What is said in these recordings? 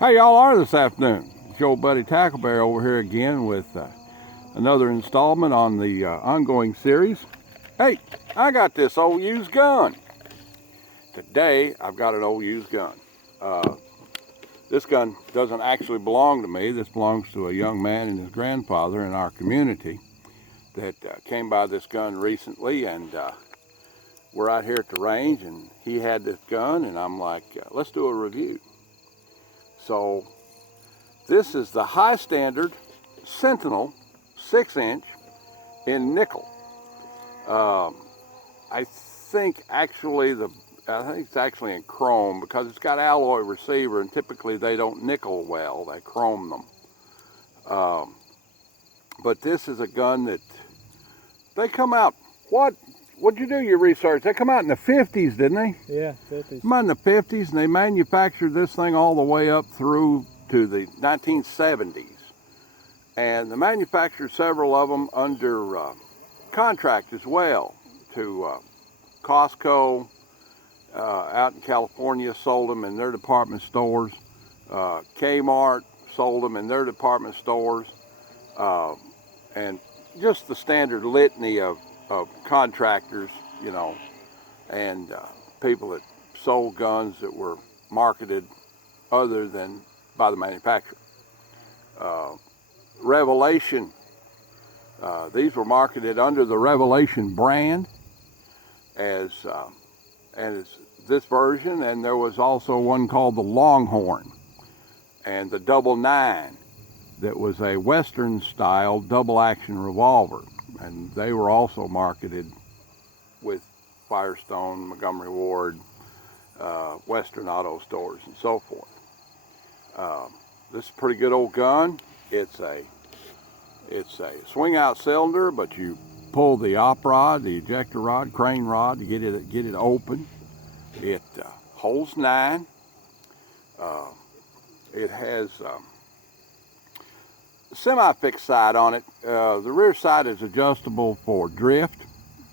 How y'all are this afternoon? It's your old buddy Tackleberry over here again with another installment on the ongoing series. Hey, I got this old used gun. Today, I've got an old used gun. This gun doesn't actually belong to me. This belongs to a young man and his grandfather in our community that came by this gun recently, and we're out here at the range, and he had this gun, and I'm like, let's do a review. So this is the high standard Sentinel 6-inch in nickel. I think it's actually in chrome because it's got alloy receiver, and typically they don't nickel well, they chrome them. But this is a gun that they come out. What'd you do your research? They come out in the 50s, didn't they? Yeah, 50s. Come out in the 50s, and they manufactured this thing all the way up through to the 1970s. And they manufactured several of them under contract as well to Costco out in California sold them in their department stores. Kmart sold them in their department stores. And just the standard litany of contractors, you know, and people that sold guns that were marketed other than by the manufacturer. Revelation, these were marketed under the Revelation brand as this version, and there was also one called the Longhorn and the Double 9 that was a Western style double action revolver, and they were also marketed with Firestone, Montgomery Ward, Western auto stores and so forth. This is a pretty good old gun. It's a swing out cylinder, but you pull the op rod, the ejector rod, crane rod to get it open. It holds 9. It has semi-fixed side on it. The rear side is adjustable for drift,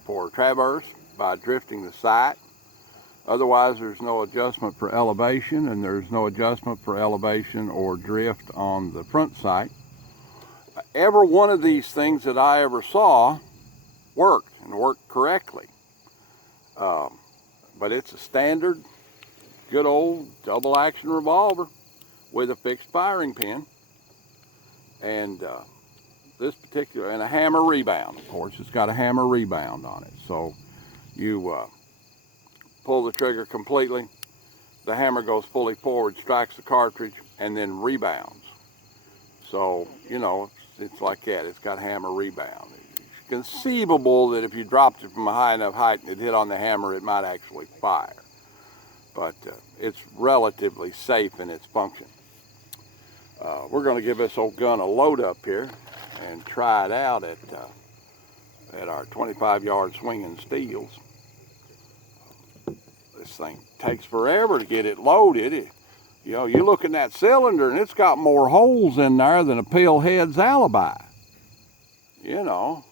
for traverse by drifting the sight. Otherwise, there's no adjustment for elevation, and there's no adjustment for elevation or drift on the front sight. Every one of these things that I ever saw worked, and worked correctly. But it's a standard, good old double action revolver with a fixed firing pin. And this particular, and a hammer rebound, of course. It's got a hammer rebound on it. So you pull the trigger completely, the hammer goes fully forward, strikes the cartridge, and then rebounds. So, you know, it's like that. It's got hammer rebound. It's conceivable that if you dropped it from a high enough height and it hit on the hammer, it might actually fire. But it's relatively safe in its function. We're going to give this old gun a load up here and try it out at our 25-yard swinging steels. This thing takes forever to get it loaded. You know, you look in that cylinder and it's got more holes in there than a pillhead's alibi. You know,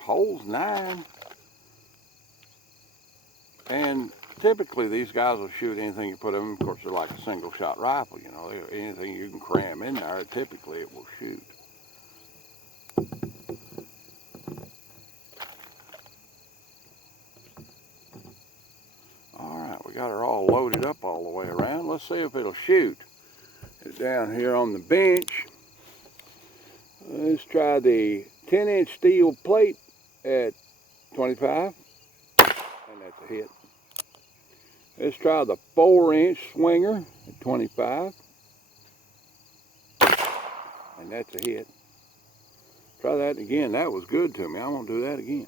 holes 9. And typically these guys will shoot anything you put in them. Of course, they're like a single shot rifle, you know. Anything you can cram in there, typically it will shoot. All right, we got her all loaded up all the way around. Let's see if it'll shoot. It's down here on the bench. Let's try the 10-inch steel plate at 25, and that's a hit. Let's try the 4-inch swinger at 25, and that's a hit. Try that again. That was good to me. I won't do that again.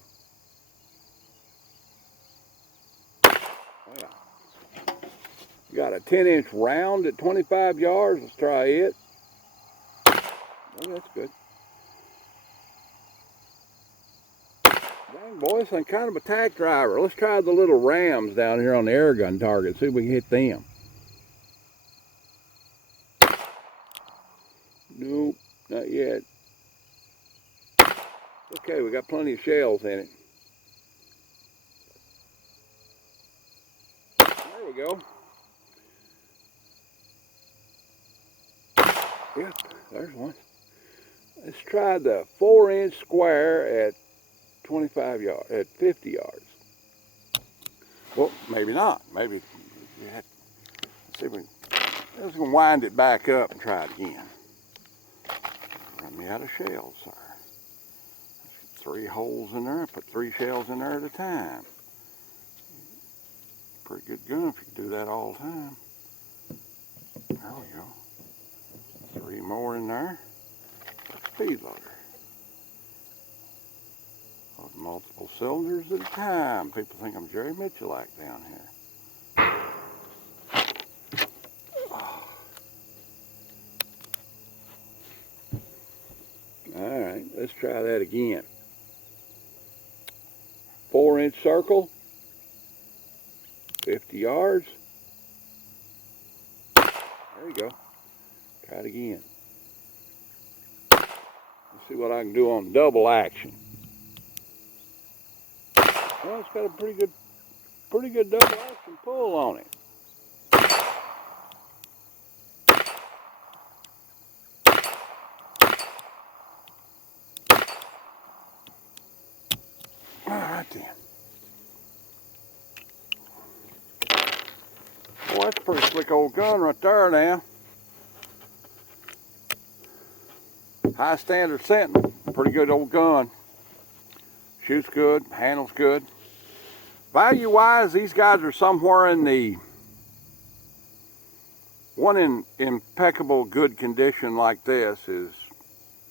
Well, we got a 10-inch round at 25 yards. Let's try it. Oh, that's good. Dang, boy, this thing's kind of a tack driver. Let's try the little rams down here on the air gun target. See if we can hit them. Nope, not yet. Okay, we got plenty of shells in it. There we go. Yep, there's one. Let's try the 4-inch square at 25 yards, at 50 yards. Well, maybe not. Maybe you have to see if we can. Let's wind it back up and try it again. Run me out of shells, sir. 3 holes in there. Put 3 shells in there at a time. Pretty good gun if you can do that all the time. There we go. 3 more in there. Speed loader. Multiple cylinders at a time. People think I'm Jerry Mitchell-like down here. All right, let's try that again. 4-inch circle, 50 yards. There you go. Try it again. Let's see what I can do on double action. Well, it's got a pretty good double action pull on it. All right then. Well, that's a pretty slick old gun right there now. High standard Sentinel, pretty good old gun. Shoots good, handles good. Value-wise, these guys are somewhere in the one in impeccable good condition like this is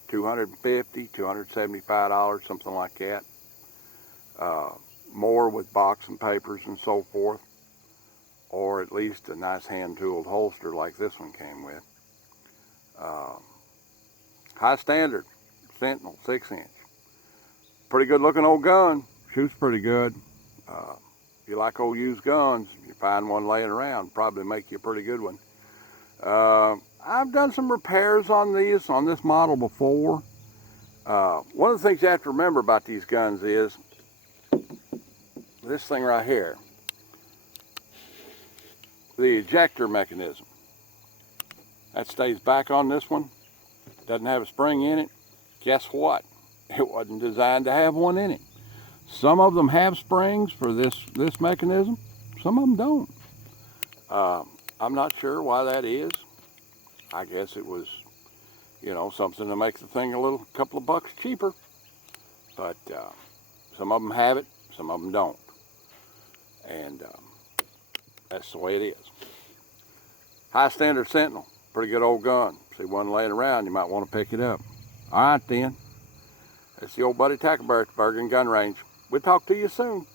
$250, $275, something like that. More with box and papers and so forth, or at least a nice hand-tooled holster like this one came with. High standard Sentinel 6-inch. Pretty good looking old gun. Shoots pretty good. If you like old used guns, you find one laying around, probably make you a pretty good one. I've done some repairs on this model before. One of the things you have to remember about these guns is this thing right here, the ejector mechanism. That stays back on this one. Doesn't have a spring in it. Guess what? It wasn't designed to have one in it. Some of them have springs for this mechanism. Some of them don't. I'm not sure why that is. I guess it was, you know, something to make the thing a couple of bucks cheaper. But some of them have it, some of them don't. And that's the way it is. High standard Sentinel, pretty good old gun. See one laying around, you might want to pick it up. All right then. That's the old buddy Tackleberry at the Bergen Gun Range. We'll talk to you soon.